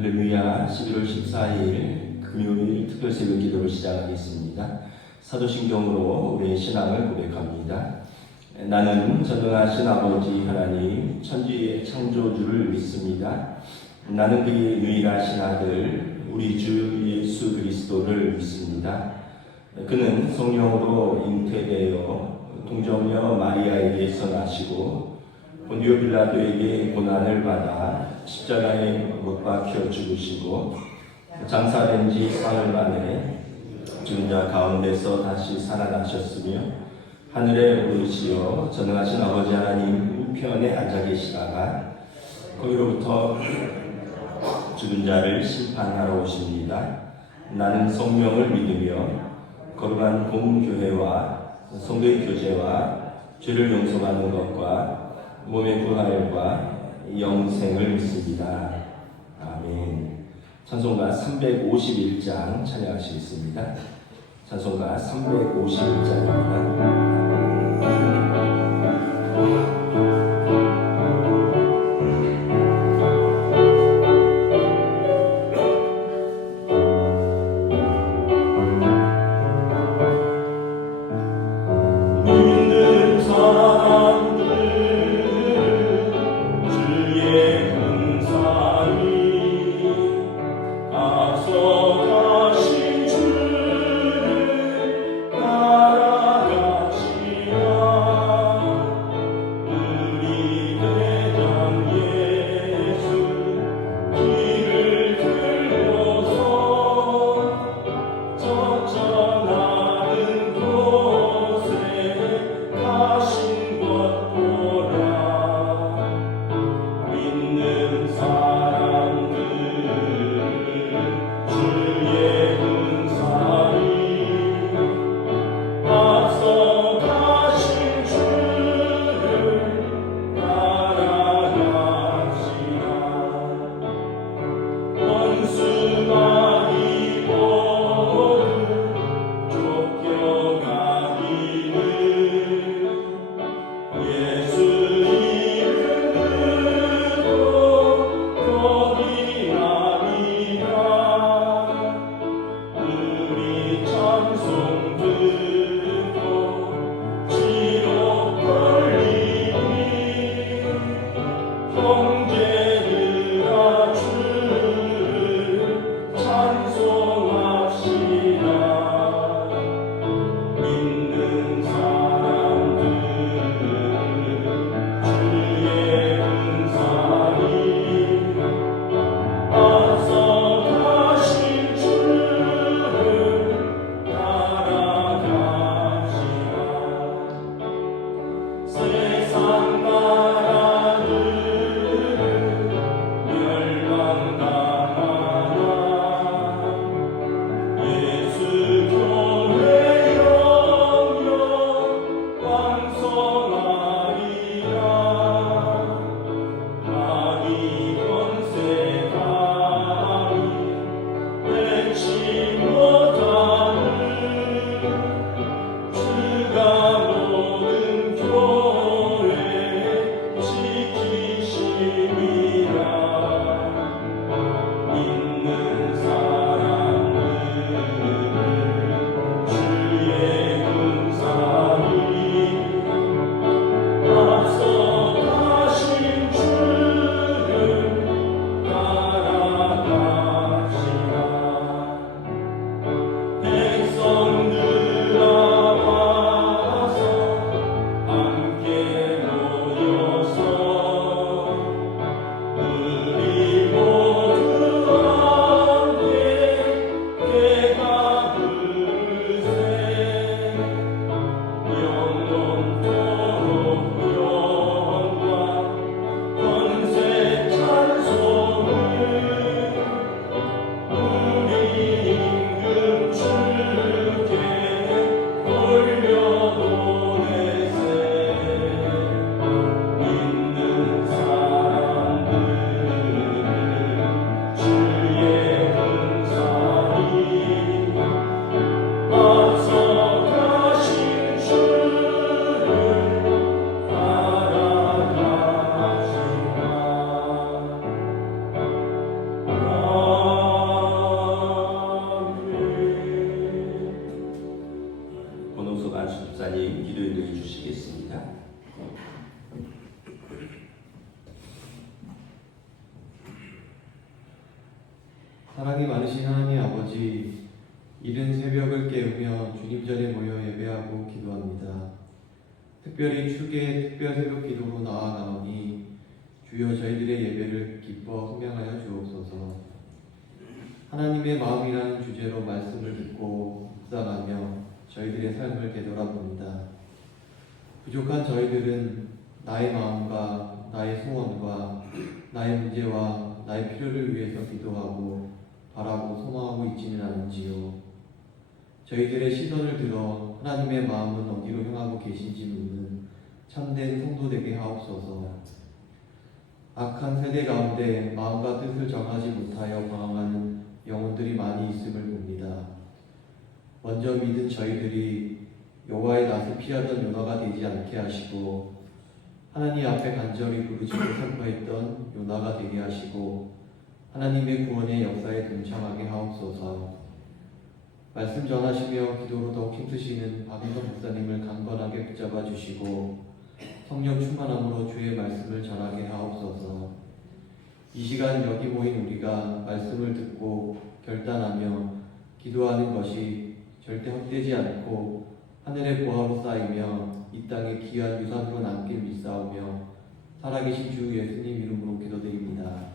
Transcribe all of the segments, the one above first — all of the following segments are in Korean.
할렐루야. 11월 14일 금요일 특별 새벽 기도를 시작하겠습니다. 사도신경으로 우리의 신앙을 고백합니다. 나는 전능하신 아버지 하나님 천지의 창조주를 믿습니다. 나는 그의 유일하신 아들 우리 주 예수 그리스도를 믿습니다. 그는 성령으로 잉태되어 동정녀 마리아에게서 나시고 본디오 빌라도에게 고난을 받아 십자가에 못 박혀 죽으시고 장사된 지 사흘 만에 죽은 자 가운데서 다시 살아나셨으며 하늘에 오르시어 전능하신 아버지 하나님 우편에 앉아 계시다가 거기로부터 죽은 자를 심판하러 오십니다. 나는 성령을 믿으며 거룩한 공교회와 성도의 교제와 죄를 용서받는 것과 몸의 부활과 영생을 믿습니다. 아멘. 찬송가 351장 찬양하시겠습니다. 찬송가 351장입니다. 사랑이 많으신 하나님 아버지, 이른 새벽을 깨우며 주님 전에 모여 예배하고 기도합니다. 특별히 축의 특별 새벽 기도로 나아가오니 주여 저희들의 예배를 기뻐 흥명하여 주옵소서. 하나님의 마음이라는 주제로 말씀을 듣고 묵상하며 저희들의 삶을 되돌아봅니다. 부족한 저희들은 나의 마음과 나의 소원과 나의 문제와 나의 필요를 위해서 기도하고 바라고 소망하고 있지는 않은지요. 저희들의 시선을 들어 하나님의 마음은 어디로 향하고 계신지 묻는 참된 성도 되게 하옵소서. 악한 세대 가운데 마음과 뜻을 정하지 못하여 방황하는 영혼들이 많이 있음을 봅니다. 먼저 믿은 저희들이 여호와의 낯을 피하던 요나가 되지 않게 하시고 하나님 앞에 간절히 부르짖고 선포했던 요나가 되게 하시고 하나님의 구원의 역사에 동참하게 하옵소서. 말씀 전하시며 기도로 더욱 힘쓰시는 박인성 목사님을 강건하게 붙잡아 주시고 성령 충만함으로 주의 말씀을 전하게 하옵소서. 이 시간 여기 모인 우리가 말씀을 듣고 결단하며 기도하는 것이 절대 헛되지 않고 하늘의 보화로 쌓이며 이 땅에 귀한 유산으로 남길 믿사오며 살아계신 주 예수님 이름으로 기도드립니다.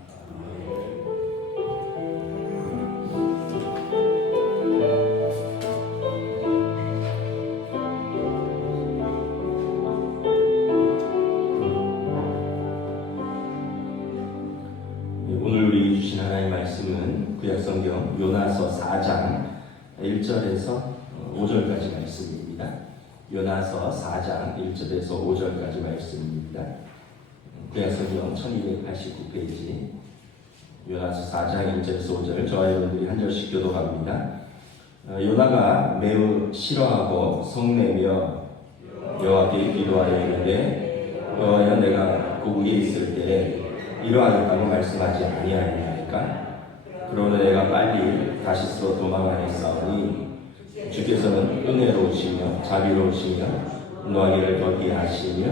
오늘 우리 주신 하나님의 말씀은 구약성경 요나서 4장 1절에서 5절까지 말씀입니다. 요나서 4장 1절에서 5절까지 말씀입니다. 구약성경 1289페이지 요나서 4장 1절에서 5절 저와 여러분들이 한 절씩 교독합니다. 요나가 매우 싫어하고 성내며 여호와께 기도하여 이르되 여호와여 내가 고국에 있을 때에 이러하겠다고 말씀하지 아니하리이까? 그러나 내가 빨리 다시스로 도망하였사오니 주께서는 은혜로우시며 자비로우시며 노하기를 더디 하시며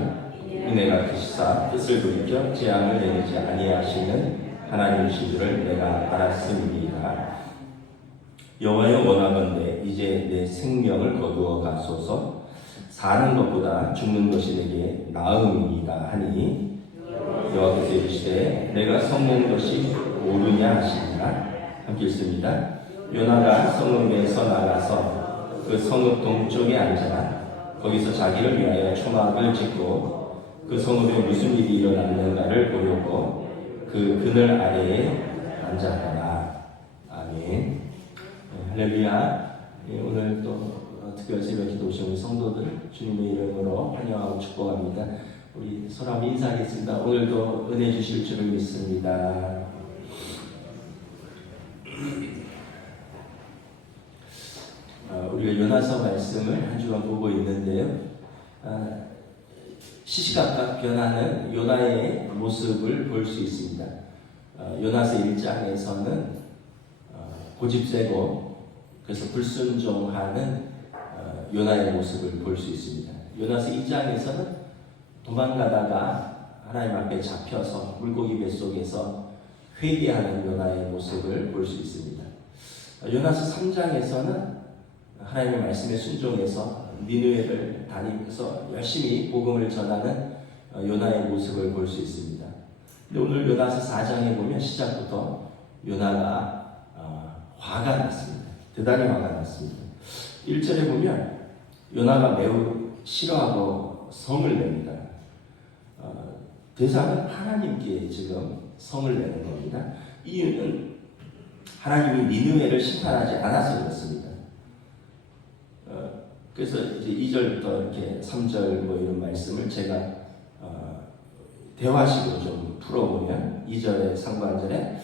은혜가 크시사 뜻을 돌이켜 재앙을 내리지 아니하시는 하나님이신 줄을 내가 알았음이니이다. 여호와여 원하건대 이제 내 생명을 거두어 가소서. 사는 것보다 죽는 것이 내게 나음이니이다 하니 여호와께서 이르시되 내가 성낸 것이 옳으냐 하시니라. 함께 읽습니다. 요나가 성읍에서 나가서 그 성읍 동쪽에 앉아 거기서 자기를 위하여 초막을 짓고 그 성읍에 무슨 일이 일어났는가를 보려고 그 그늘 아래에 앉았더라. 아멘. 할렐루야. 오늘 또 특별 새벽 기도 오신 우리 성도들 주님의 이름으로 환영하고 축복합니다. 우리 서로 한번 인사하겠습니다. 오늘도 은혜 주실 줄을 믿습니다. 우리가 요나서 말씀을 한 주간 보고 있는데요. 시시각각 변하는 요나의 모습을 볼 수 있습니다. 요나서 1장에서는 고집세고 그래서 불순종하는 요나의 모습을 볼 수 있습니다. 요나서 2장에서는 도망가다가 하나님 앞에 잡혀서 물고기 뱃속에서 회개하는 요나의 모습을 볼 수 있습니다. 요나서 3장에서는 하나님의 말씀에 순종해서 니느웨를 다니면서 열심히 복음을 전하는 요나의 모습을 볼 수 있습니다. 근데 오늘 요나서 4장에 보면 시작부터 요나가 화가 났습니다. 대단히 화가 났습니다. 1절에 보면 요나가 매우 싫어하고 성을 냅니다. 대상은 하나님께 지금 성을 내는 겁니다. 이유는 하나님이 니느웨를 심판하지 않아서 그렇습니다. 그래서 이제 2절부터 이렇게 3절 뭐 이런 말씀을 제가 대화식으로 좀 풀어보면 2절에 상반절에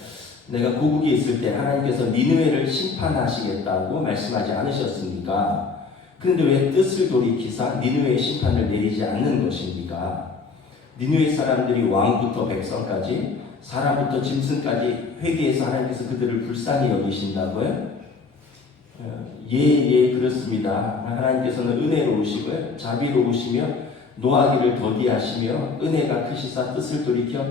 내가 고국에 있을 때 하나님께서 니느웨를 심판하시겠다고 말씀하지 않으셨습니까? 그런데 왜 뜻을 돌이키사 니느웨의 심판을 내리지 않는 것입니까? 니느웨 사람들이 왕부터 백성까지 사람부터 짐승까지 회개해서 하나님께서 그들을 불쌍히 여기신다고요? 예, 그렇습니다. 하나님께서는 은혜로우시고요 자비로우시며 노하기를 더디하시며 은혜가 크시사 뜻을 돌이켜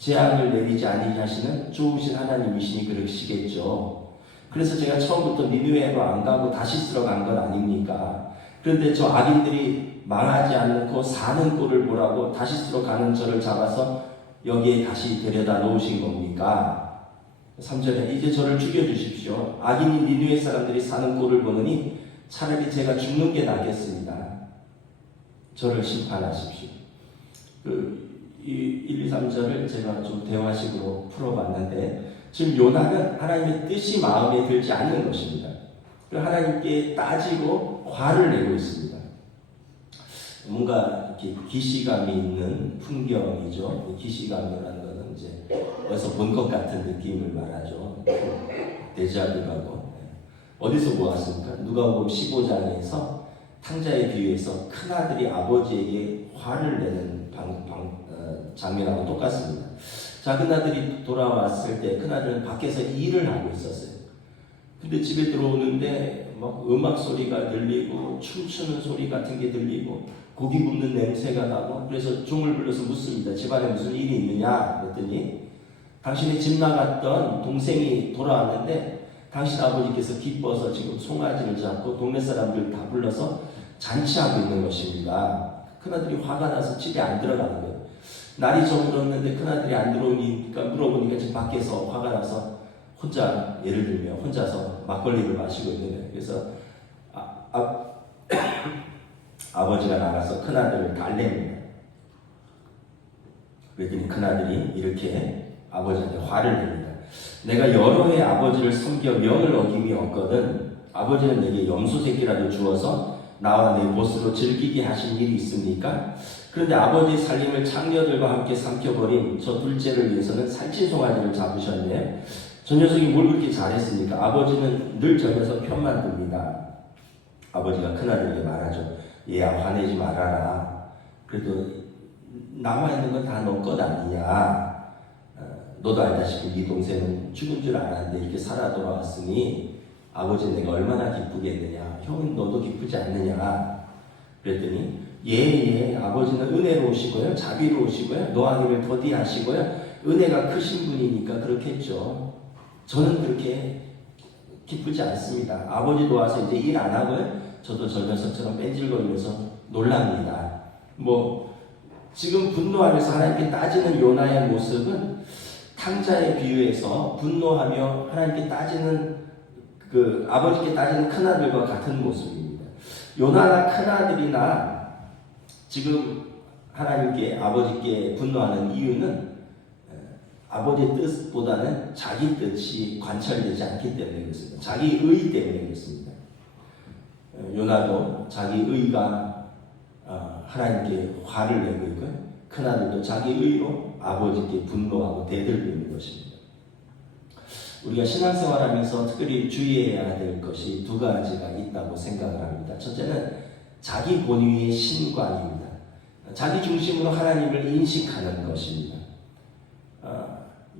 재앙을 내리지 아니게 하시는 좋으신 하나님이시니 그러시겠죠. 그래서 제가 처음부터 니느웨로 안 가고 다시스로 간 건 아닙니까? 그런데 저 악인들이 망하지 않고 사는 꼴을 보라고 다시스로 가는 저를 잡아서 여기에 다시 데려다 놓으신 겁니까? 3절에 이제 저를 죽여주십시오. 악인이 니느웨 사람들이 사는 꼴을 보느니 차라리 제가 죽는 게 낫겠습니다. 저를 심판하십시오. 1, 2, 3절을 제가 좀 대화식으로 풀어봤는데 지금 요나는 하나님의 뜻이 마음에 들지 않는 것입니다. 하나님께 따지고 화를 내고 있습니다. 뭔가 이렇게 기시감이 있는 풍경이죠. 기시감이라는 것은 이제 어디서 본 것 같은 느낌을 말하죠. 데자뷰라고. 어디서 보았습니까? 누가복음 15장에서 탕자의 비유에서 큰아들이 아버지에게 화를 내는 장면하고 똑같습니다. 작은 아들이 돌아왔을 때 큰아들은 밖에서 일을 하고 있었어요. 근데 집에 들어오는데 막 음악 소리가 들리고 춤추는 소리 같은 게 들리고 고기 굽는 냄새가 나고, 그래서 종을 불러서 묻습니다. 집안에 무슨 일이 있느냐 그랬더니 당신의 집 나갔던 동생이 돌아왔는데 당신 아버지께서 기뻐서 지금 송아지를 잡고 동네 사람들 다 불러서 잔치하고 있는 것입니다. 큰아들이 화가 나서 집에 안 들어가는 거예요. 날이 저물었는데 큰아들이 안 들어오니까 물어보니까 지금 밖에서 화가 나서 혼자, 예를 들면 혼자서 막걸리를 마시고 있는 거예요. 그래서 아버지가 나가서 큰아들을 달랩니다. 그랬더니 큰아들이 이렇게 아버지한테 화를 냅니다. 내가 여러 해 아버지를 섬겨 명을 어김이 없거든 아버지는 내게 염소 새끼라도 주어서 나와 내 보스로 즐기게 하신 일이 있습니까? 그런데 아버지의 살림을 창녀들과 함께 삼켜버린 저 둘째를 위해서는 살찐 송아지를 잡으셨네. 저 녀석이 뭘 그렇게 잘했습니까? 아버지는 늘 저에서 편만 듭니다. 아버지가 큰아들에게 말하죠. 얘야 화내지 말아라. 그래도 남아있는 건 다 너 것 아니야. 너도 알다시피 네 동생은 죽은 줄 알았는데 이렇게 살아 돌아왔으니 아버지 내가 얼마나 기쁘겠느냐. 형은 너도 기쁘지 않느냐. 그랬더니 예 아버지는 은혜로우시고요 자비로우시고요 노하기를 더디하시고요 은혜가 크신 분이니까 그렇겠죠. 저는 그렇게 기쁘지 않습니다. 아버지 도와서 이제 일 안 하고요 저도 저 녀석처럼 뺀질거리면서 놀랍니다. 지금 분노하면서 하나님께 따지는 요나의 모습은 탕자의 비유에서 분노하며 하나님께 따지는 아버지께 따지는 큰아들과 같은 모습입니다. 요나나 큰아들이나 지금 하나님께 아버지께 분노하는 이유는 아버지의 뜻보다는 자기 뜻이 관철되지 않기 때문에 그렇습니다. 자기 의 때문에 그렇습니다. 요나도 자기 의가 하나님께 화를 내고 있고요. 큰아들도 자기 의로 아버지께 분노하고 대들고 있는 것입니다. 우리가 신앙생활하면서 특별히 주의해야 될 것이 두 가지가 있다고 생각을 합니다. 첫째는 자기 본위의 신관입니다. 자기 중심으로 하나님을 인식하는 것입니다.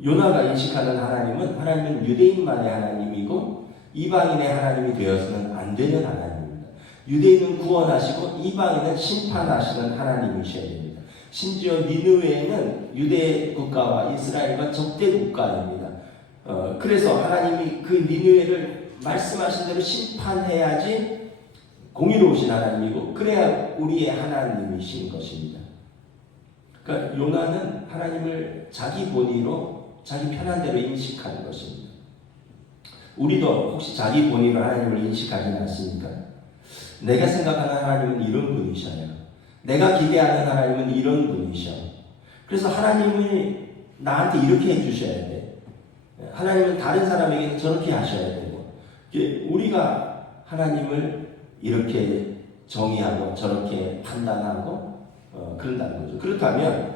요나가 인식하는 하나님은 유대인만의 하나님이고 이방인의 하나님이 되어서는 안 되는 하나님입니다. 유대인은 구원하시고 이방인은 심판하시는 하나님이셔야 됩니다. 심지어 니느웨는 유대 국가와 이스라엘과 적대 국가입니다. 그래서 하나님이 그 니느웨를 말씀하신 대로 심판해야지 공의로우신 하나님이고 그래야 우리의 하나님이신 것입니다. 그러니까 요나는 하나님을 자기 본위로 자기 편한 대로 인식하는 것입니다. 우리도 혹시 자기 본위로 하나님을 인식하지는 않습니까? 내가 생각하는 하나님은 이런 분이셔요. 내가 기대하는 하나님은 이런 분이셔. 그래서 하나님을 나한테 이렇게 해주셔야 돼. 하나님은 다른 사람에게 저렇게 하셔야 되고 우리가 하나님을 이렇게 정의하고 저렇게 판단하고 그런다는 거죠. 그렇다면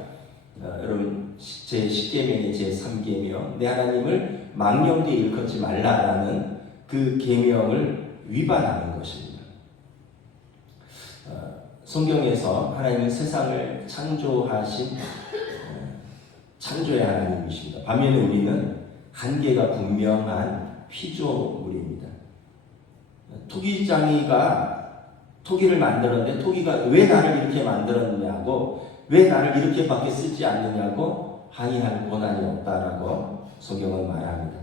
여러분 제 10계명의 제 3계명 내 하나님을 망령되이 일컫지 말라라는 그 계명을 위반하는 것입니다. 성경에서 하나님은 세상을 창조하신 창조의 하나님이십니다. 반면에 우리는 한계가 분명한 피조물입니다. 토기장이가 토기를 만들었는데 토기가 왜 나를 이렇게 만들었느냐고 왜 나를 이렇게밖에 쓰지 않느냐고 항의할 고난이 없다라고 성경은 말합니다.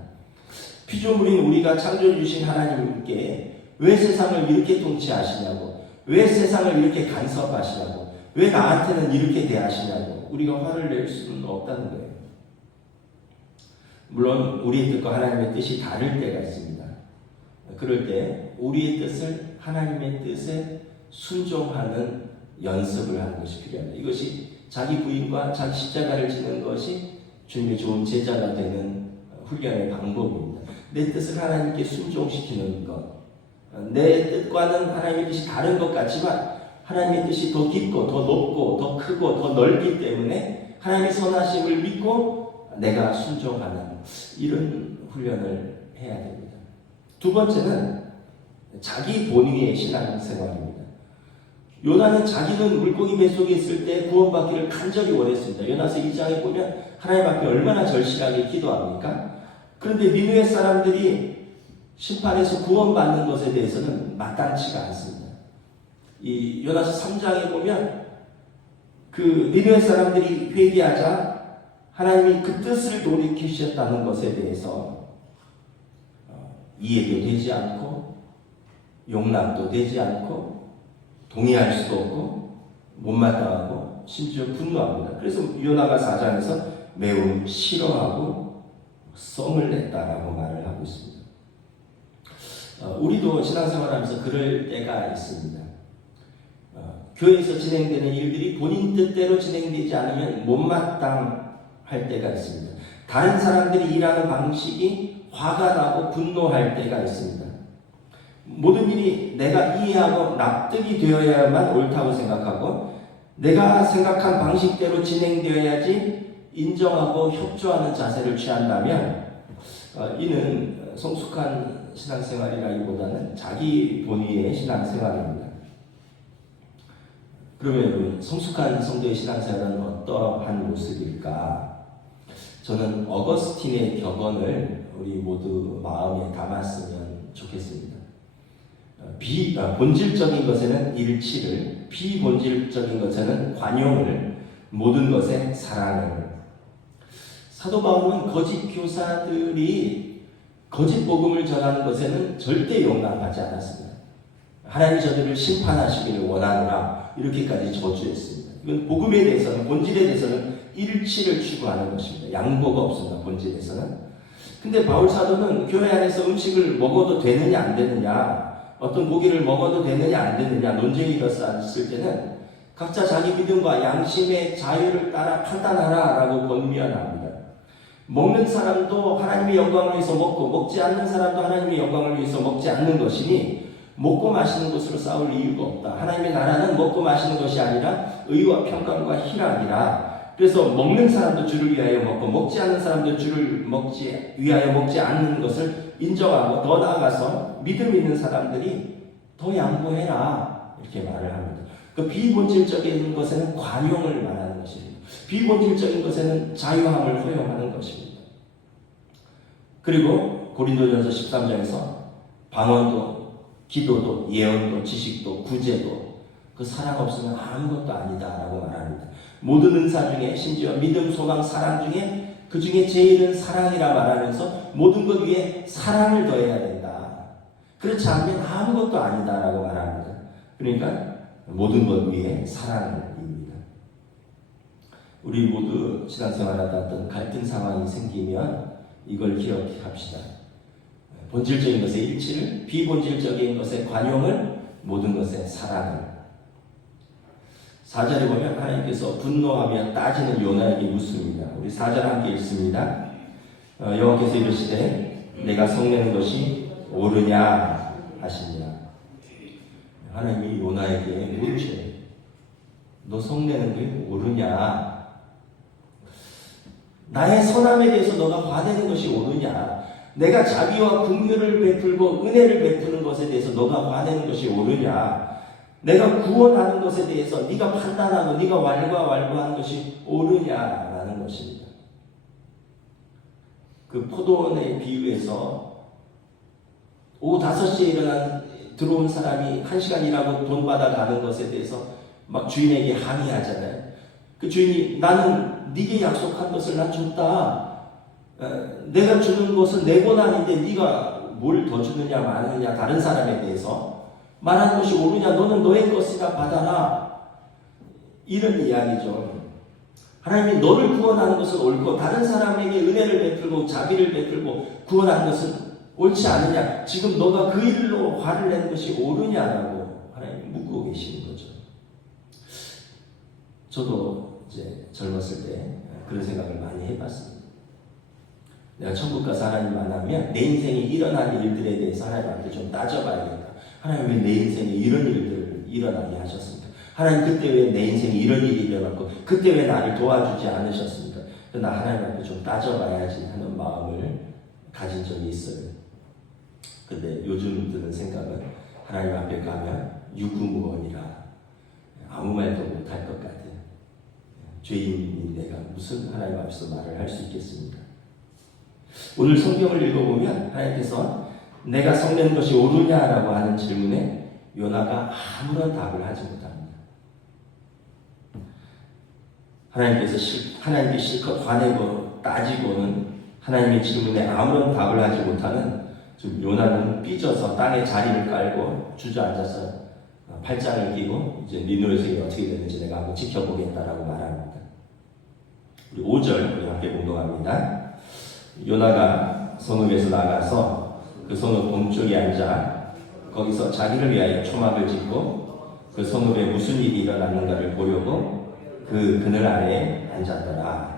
피조물인 우리가 창조해 주신 하나님께 왜 세상을 이렇게 통치하시냐고, 왜 세상을 이렇게 간섭하시냐고, 왜 나한테는 이렇게 대하시냐고 우리가 화를 낼 수는 없다는 거예요. 물론 우리의 뜻과 하나님의 뜻이 다를 때가 있습니다. 그럴 때 우리의 뜻을 하나님의 뜻에 순종하는 연습을 하는 것이 필요합니다. 이것이 자기 부인과 자기 십자가를 지는 것이 주님의 좋은 제자가 되는 훈련의 방법입니다. 내 뜻을 하나님께 순종시키는 것, 내 뜻과는 하나님의 뜻이 다른 것 같지만 하나님의 뜻이 더 깊고 더 높고 더 크고 더 넓기 때문에 하나님의 선하심을 믿고 내가 순종하는 이런 훈련을 해야 됩니다. 두 번째는 자기 본위의 신앙생활입니다. 요나는 자기는 물고기 뱃속에 있을 때 구원받기를 간절히 원했습니다. 요나서 2장에 보면 하나님 앞에 얼마나 절실하게 기도합니까? 그런데 니느웨 사람들이 심판에서 구원받는 것에 대해서는 마땅치가 않습니다. 이 요나서 3장에 보면 그 니느웨 사람들이 회개하자 하나님이 그 뜻을 돌이키셨다는 것에 대해서 이해도 되지 않고 용납도 되지 않고 동의할 수도 없고 못마땅하고 심지어 분노합니다. 그래서 요나가 4장에서 매우 싫어하고 썽을 냈다라고 말을 하고 있습니다. 우리도 신앙생활하면서 그럴 때가 있습니다. 교회에서 진행되는 일들이 본인 뜻대로 진행되지 않으면 못마땅할 때가 있습니다. 다른 사람들이 일하는 방식이 화가 나고 분노할 때가 있습니다. 모든 일이 내가 이해하고 납득이 되어야만 옳다고 생각하고 내가 생각한 방식대로 진행되어야지 인정하고 협조하는 자세를 취한다면 이는 성숙한 신앙생활이라기보다는 자기 본위의 신앙생활입니다. 그러면 여러분, 성숙한 성도의 신앙생활은 어떠한 모습일까? 저는 어거스틴의 격언을 우리 모두 마음에 담았으면 좋겠습니다. 본질적인 것에는 일치를, 비본질적인 것에는 관용을, 모든 것에 사랑을. 사도 바울은 거짓 교사들이 거짓 복음을 전하는 것에는 절대 용납하지 않았습니다. 하나님 저들을 심판하시기를 원하노라 이렇게까지 저주했습니다. 이건 복음에 대해서는, 본질에 대해서는 일치를 추구하는 것입니다. 양보가 없습니다. 본질에서는. 근데 바울 사도는 교회 안에서 음식을 먹어도 되느냐 안 되느냐, 어떤 고기를 먹어도 되느냐 안 되느냐 논쟁이 일어났을 때는 각자 자기 믿음과 양심의 자유를 따라 판단하라 라고 권면합니다. 먹는 사람도 하나님의 영광을 위해서 먹고 먹지 않는 사람도 하나님의 영광을 위해서 먹지 않는 것이니 먹고 마시는 것으로 싸울 이유가 없다. 하나님의 나라는 먹고 마시는 것이 아니라 의와 평강과 희락이라. 그래서 먹는 사람도 주를 위하여 먹고 먹지 않는 사람도 주를 위하여 먹지 않는 것을 인정하고 더 나아가서 믿음 있는 사람들이 더 양보해라 이렇게 말을 합니다. 그 비본질적인 것에는 관용을 말하는 것입니다. 비본질적인 것에는 자유함을 허용하는 것입니다. 그리고 고린도전서 13장에서 방언도 기도도 예언도 지식도 구제도 그 사랑 없으면 아무것도 아니다라고 말합니다. 모든 은사 중에 심지어 믿음, 소망, 사랑 중에 그 중에 제일은 사랑이라 말하면서 모든 것 위에 사랑을 더해야 된다. 그렇지 않으면 아무것도 아니다라고 말합니다. 그러니까 모든 것 위에 사랑입니다. 우리 모두 신앙생활하다 어떤 갈등 상황이 생기면 이걸 기억합시다. 본질적인 것의 일치를, 비본질적인 것의 관용을, 모든 것의 사랑을. 4절에 보면 하나님께서 분노하며 따지는 요나에게 묻습니다. 우리 4절 함께 읽습니다. 여호와께서 이르시되 내가 성내는 것이 옳으냐 하시니라. 하나님이 요나에게 묻죠. 너 성내는 게 옳으냐? 나의 선함에 대해서 너가 화내는 것이 옳으냐? 내가 자비와 긍휼을 베풀고 은혜를 베푸는 것에 대해서 너가 화내는 것이 옳으냐? 내가 구원하는 것에 대해서 네가 판단하고 네가 왈가왈부하는 것이 옳으냐라는 것입니다. 그 포도원의 비유에서 오후 5시에 들어온 사람이 1시간 일하고 돈 받아 가는 것에 대해서 막 주인에게 항의하잖아요. 그 주인이 나는 네게 약속한 것을 난 줬다. 내가 주는 것은 내 고난인데 네가 뭘 더 주느냐 마느냐 다른 사람에 대해서 말하는 것이 옳으냐. 너는 너의 것이다 받아라. 이런 이야기죠. 하나님이 너를 구원하는 것은 옳고 다른 사람에게 은혜를 베풀고 자비를 베풀고 구원하는 것은 옳지 않느냐. 지금 너가 그 일로 화를 내는 것이 옳으냐라고 하나님이 묻고 계시는 거죠. 저도 이제 젊었을 때 그런 생각을 많이 해봤습니다. 내가 천국 가서 하나님 만나면 내 인생에 일어난 일들에 대해서 하나님한테 좀 따져봐야겠다. 하나님 왜 내 인생에 이런 일들을 일어나게 하셨습니까? 하나님 그때 왜 내 인생에 이런 일이 일어났고 그때 왜 나를 도와주지 않으셨습니까? 나 하나님 앞에 좀 따져봐야지 하는 마음을 가진 적이 있어요. 근데 요즘 드는 생각은 하나님 앞에 가면 유구무원이라 아무 말도 못할 것 같아요. 죄인인 내가 무슨 하나님 앞에서 말을 할 수 있겠습니까? 오늘 성경을 읽어보면 하나님께서 내가 성내는 것이 옳으냐라고 하는 질문에 요나가 아무런 답을 하지 못합니다. 하나님께 실컷 화내고 따지고는 하나님의 질문에 아무런 답을 하지 못하는 좀 요나는 삐져서 땅에 자리를 깔고 주저앉아서 팔짱을 끼고 이제 니느웨 성이 어떻게 되는지 내가 한번 지켜보겠다라고 말합니다. 우리 5절 우리 함께 공동합니다. 요나가 성읍에서 나가서 그 성읍 동쪽에 앉아 거기서 자기를 위하여 초막을 짓고 그 성읍에 무슨 일이 일어났는가를 보려고 그 그늘 아래에 앉았더라.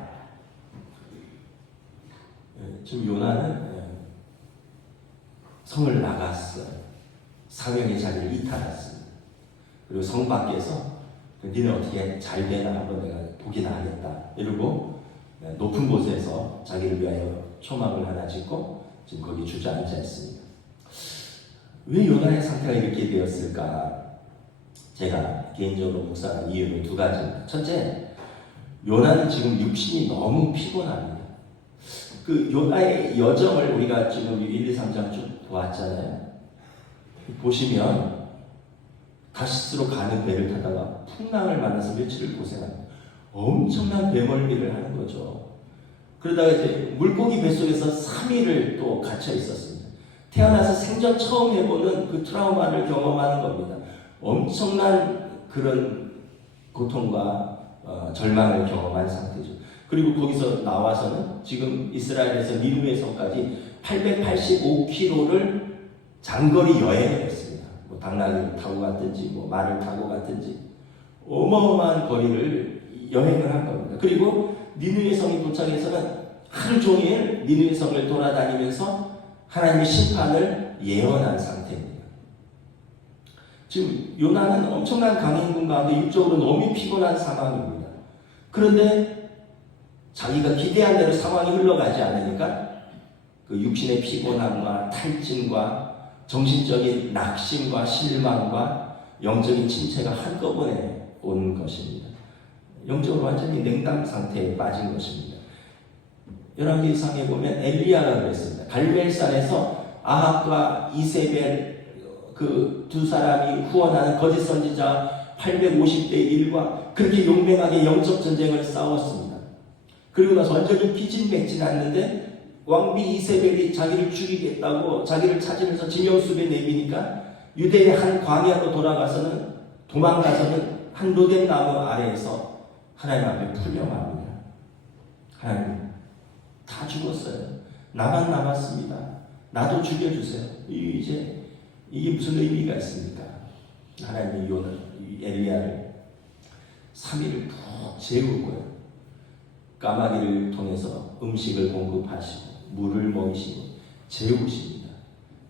지금 요나는 성을 나갔어요. 사명의 자리를 이탈했습니다. 그리고 성 밖에서 니는 어떻게 잘 되나 한번 내가 보긴 하겠다 이러고 높은 곳에서 자기를 위하여 초막을 하나 짓고 지금 거기 주저앉아 있습니다. 왜 요나의 상태가 이렇게 되었을까? 제가 개인적으로 묵상한 이유는 두 가지입니다. 첫째, 요나는 지금 육신이 너무 피곤합니다. 그 요나의 여정을 우리가 지금 1, 2, 3장 쭉 보았잖아요. 보시면 다시스로 가는 배를 타다가 풍랑을 만나서 며칠을 고생합니다. 엄청난 배멀미를 하는 거죠. 그러다가 이제 물고기 뱃속에서 3일을 또 갇혀 있었습니다. 태어나서 생전 처음 해보는 그 트라우마를 경험하는 겁니다. 엄청난 그런 고통과 절망을 경험한 상태죠. 그리고 거기서 나와서는 지금 이스라엘에서 니느웨 성까지 885km를 장거리 여행을 했습니다. 뭐 당나귀를 타고 갔든지 뭐 말을 타고 갔든지 어마어마한 거리를 여행을 한 겁니다. 그리고 니느웨 성에 도착해서는 하루 종일 니느웨 성을 돌아다니면서 하나님의 심판을 예언한 상태입니다. 지금 요나는 엄청난 강행군 가운데 육적으로 너무 피곤한 상황입니다. 그런데 자기가 기대한 대로 상황이 흘러가지 않으니까 그 육신의 피곤함과 탈진과 정신적인 낙심과 실망과 영적인 침체가 한꺼번에 온 것입니다. 영적으로 완전히 냉담 상태에 빠진 것입니다. 열왕기상에 보면 엘리야가 그랬습니다. 갈멜산에서 아합과 이세벨 그 두 사람이 후원하는 거짓 선지자 850대 1과 그렇게 용맹하게 영적 전쟁을 싸웠습니다. 그리고 나서 완전히 기진맥진했는데 왕비 이세벨이 자기를 죽이겠다고 자기를 찾으면서 지명수배 내비니까 유대의 한 광야로 돌아가서는 도망가서는 한 로뎀 나무 아래에서 하나님 앞에 풀려갑니다. 하나님 다 죽었어요. 나만 남았습니다. 나도 죽여주세요. 이게 무슨 의미가 있습니까? 하나님이 엘리야를 3일을 푹 재우고요. 까마귀를 통해서 음식을 공급하시고 물을 먹이시고 재우십니다.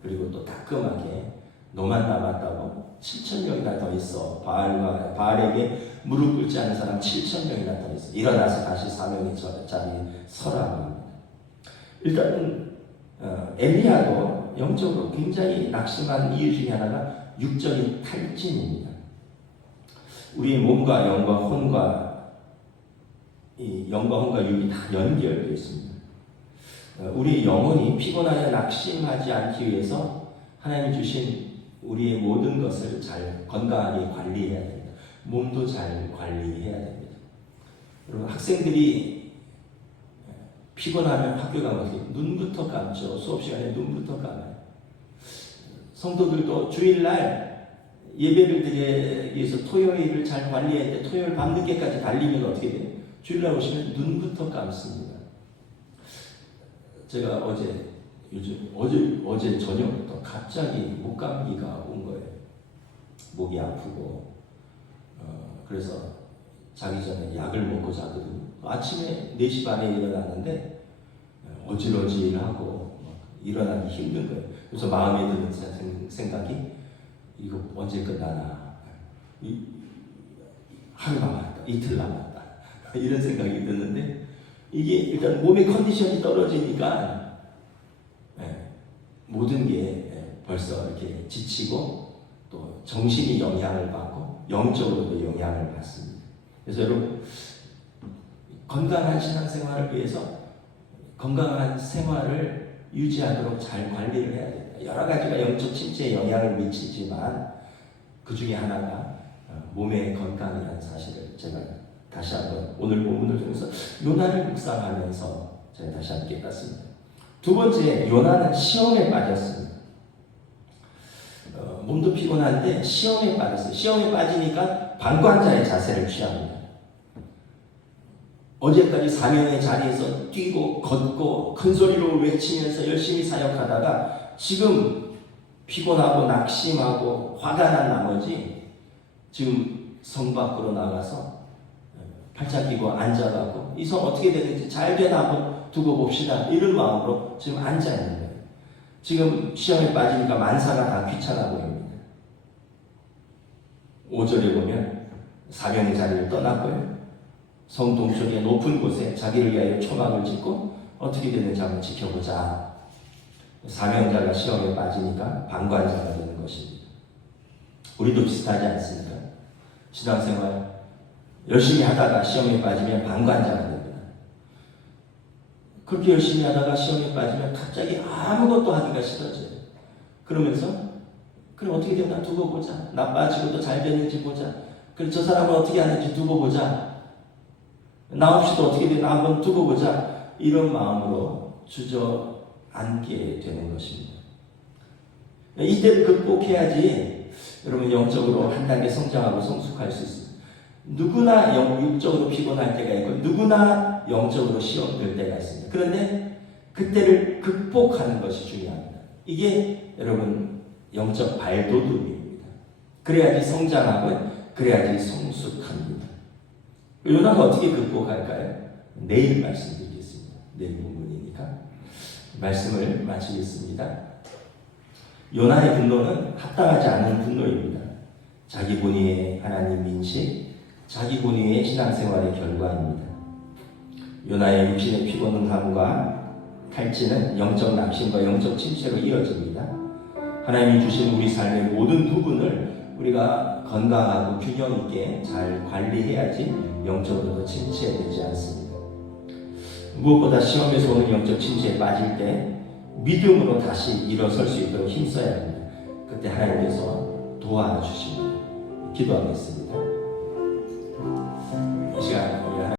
그리고 또 따끔하게 너만 남았다고 7,000명이나 더 있어. 바알에게 무릎 꿇지 않은 사람 7,000명이나 더 있어. 일어나서 다시 사명의 자리에 서라고 합니다. 일단은 엘리야도 영적으로 굉장히 낙심한 이유 중에 하나가 육적인 탈진입니다. 우리의 몸과 영과 혼과 육이 다 연결되어 있습니다. 우리 영혼이 피곤하여 낙심하지 않기 위해서 하나님이 주신 우리의 모든 것을 잘 건강하게 관리해야 됩니다. 몸도 잘 관리해야 됩니다. 여러분, 학생들이 피곤하면 학교 가면 어떻게 눈부터 감죠. 수업 시간에 눈부터 감아요. 성도들도 주일날 예배를 드리기 위해서 토요일을 잘 관리해야 돼. 토요일 밤늦게까지 달리면 어떻게 돼요? 주일날 오시면 눈부터 감습니다. 제가 어제 저녁부터 갑자기 목감기가 온 거예요. 목이 아프고 그래서 자기 전에 약을 먹고 자거든요. 아침에 4시 반에 일어났는데 어질어질하고 일어나기 힘든 거예요. 그래서 마음에 드는 생각이 이거 언제 끝나나, 하루 남았다, 이틀 남았다 이런 생각이 드는데 이게 일단 몸의 컨디션이 떨어지니까 모든 게 벌써 이렇게 지치고 또 정신이 영향을 받고 영적으로도 영향을 받습니다. 그래서 여러분, 건강한 신앙생활을 위해서 건강한 생활을 유지하도록 잘 관리를 해야 됩니다. 여러 가지가 영적 침체에 영향을 미치지만 그 중에 하나가 몸의 건강이라는 사실을 제가 다시 한번 오늘 본문을 통해서 요나를 묵상하면서 제가 다시 한번 깨닫습니다. 두 번째, 요나는 시험에 빠졌습니다. 몸도 피곤한데 시험에 빠졌어요. 시험에 빠지니까 방관자의 자세를 취합니다. 어제까지 사명의 자리에서 뛰고 걷고 큰 소리로 외치면서 열심히 사역하다가 지금 피곤하고 낙심하고 화가 난 나머지 지금 성 밖으로 나가서 팔짱 끼고 앉아가고 이 성 어떻게 되는지 잘 되나 한번 두고 봅시다, 이런 마음으로 지금 앉아있는 거예요. 지금 시험에 빠지니까 만사가 다 귀찮아 보입니다. 5절에 보면 사명의 자리를 떠났고요, 성 동쪽의 높은 곳에 자기를 위하여 초막을 짓고 어떻게 되는지 한번 지켜보자. 사명자가 시험에 빠지니까 방관자가 되는 것입니다. 우리도 비슷하지 않습니까? 신앙생활 열심히 하다가 시험에 빠지면 방관자가 됩니다. 그렇게 열심히 하다가 시험에 빠지면 갑자기 아무것도 하기가 싫어져요. 그러면서 그럼 어떻게 되나 두고 보자. 나 빠지고도 잘 되는지 보자. 그럼 저 사람은 어떻게 하는지 두고 보자. 나 없이도 어떻게 되나 한번 두고 보자. 이런 마음으로 주저앉게 되는 것입니다. 이때를 극복해야지 여러분 영적으로 한 단계 성장하고 성숙할 수 있습니다. 누구나 영적으로 피곤할 때가 있고 누구나 영적으로 시험될 때가 있습니다. 그런데 그때를 극복하는 것이 중요합니다. 이게 여러분 영적 발돋움입니다. 그래야지 성장하고 그래야지 성숙합니다. 요나가 어떻게 극복할까요? 내일 말씀드리겠습니다. 내일 본문이니까 말씀을 마치겠습니다. 요나의 분노는 합당하지 않은 분노입니다. 자기 본의의 하나님 인식, 자기 본의의 신앙생활의 결과입니다. 요나의 육신의 피곤함과 탈진은 영적 낙심과 영적 침체로 이어집니다. 하나님이 주신 우리 삶의 모든 부분을 우리가 건강하고 균형 있게 잘 관리해야지 영적으로도 침체되지 않습니다. 무엇보다 시험에서 오는 영적 침체에 빠질 때 믿음으로 다시 일어설 수 있도록 힘써야 합니다. 그때 하나님께서 도와주십니다. 기도하겠습니다. 이 시간